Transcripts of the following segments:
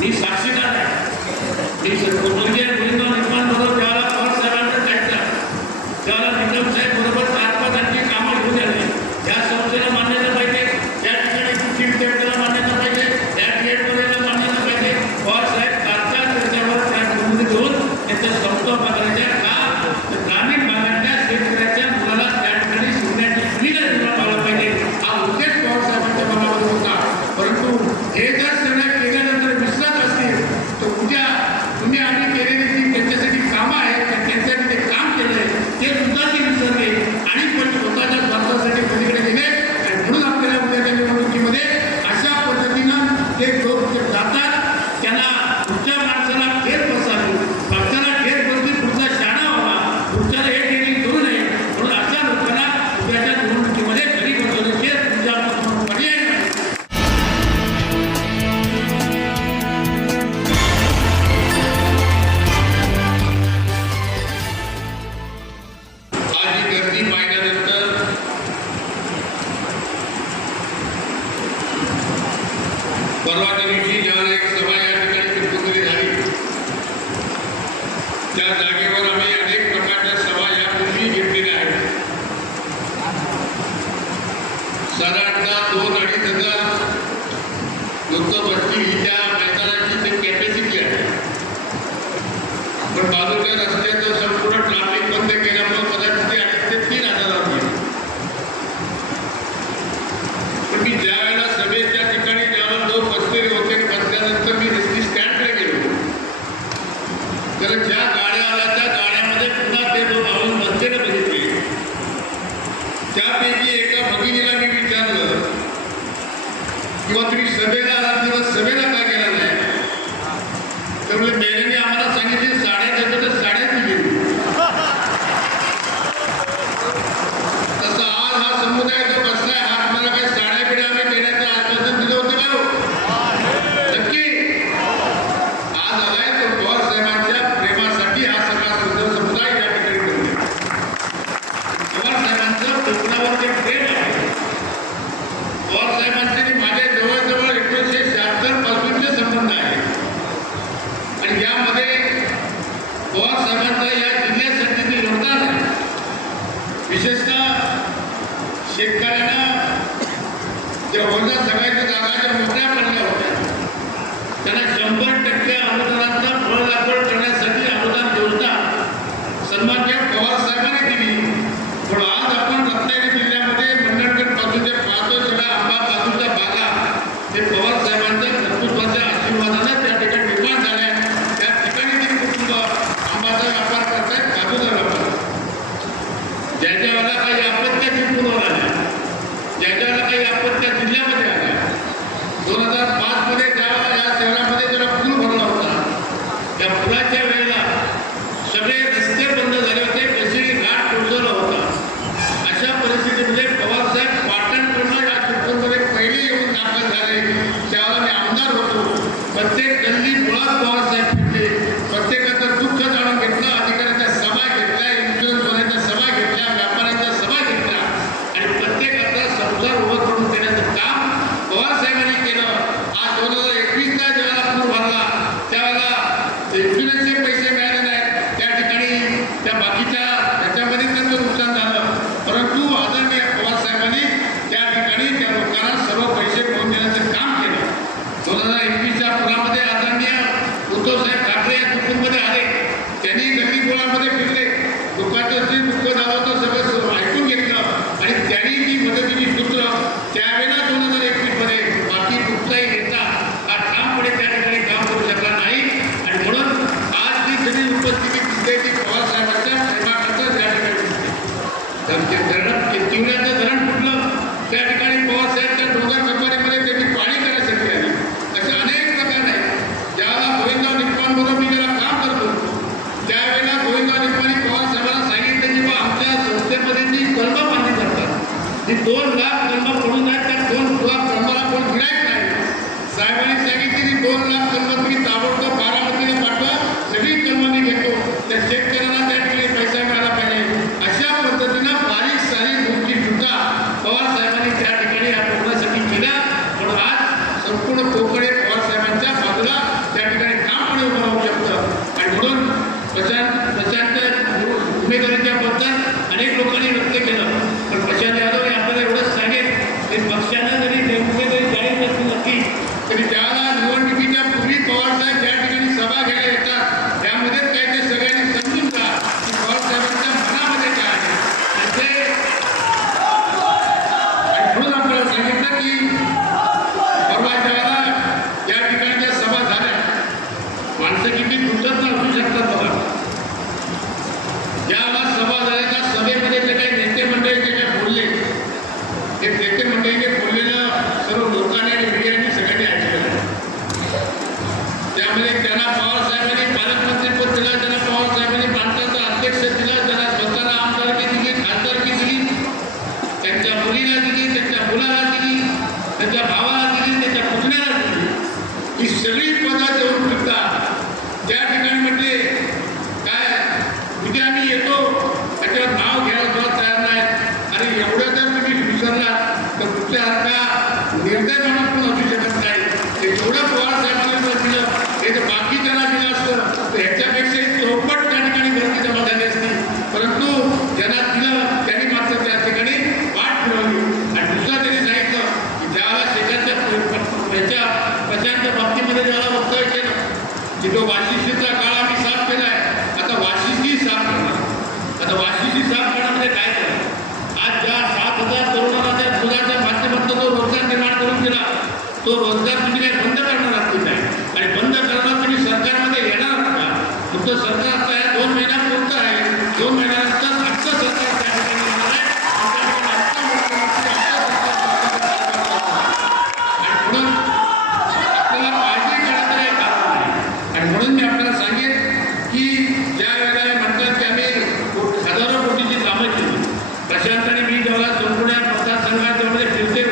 నీ సాక్షిగా నీ ముందే Todos aqui, de empleo. माझा व्यापार करतायत बाजूचा व्यापार ज्यांच्यावाला काही आपत्त्या चिपळून आल्या ज्यांच्यावाला काही आपत्त्या जिल्ह्यामध्ये आल्या दोन हजार पाच मध्ये त्यावेळेला या शहरामध्ये त्याला पूल भरला होता त्या पुलाच्या वेळेला Гордон. तिथे ज्याला वक्तव्य केलं की तो वाशिष्ठीचा काळ आम्ही साफ केला आहे आता वाशिष्ठी साफ करणार. आता वाशिष्ठी साफ करण्यामध्ये काय करणार आज ज्या सात हजार तरुणांना त्या दुधाच्या माध्यमातून तो रोजगार निर्माण करून दिला तो रोजगार तुम्ही काय? बंद करणार असतील काय आणि बंद करणार तुम्ही सरकारमध्ये येणार का? तुमचं सरकार आता दोन महिन्यात कोणतं आहे. दोन महिन्यात சிறு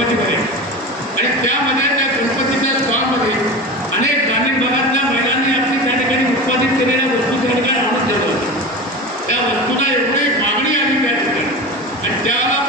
गणपतीमध्ये. आणि त्यामध्ये त्या गणपतीच्या स्टॉलमध्ये अनेक ग्रामीण भागातल्या महिलांनी आपली त्या ठिकाणी उत्पादित केलेल्या वस्तू त्या ठिकाणी आणून ठेवल्या होत्या त्या वस्तूला एवढी मागणी आली त्या ठिकाणी आणि त्याला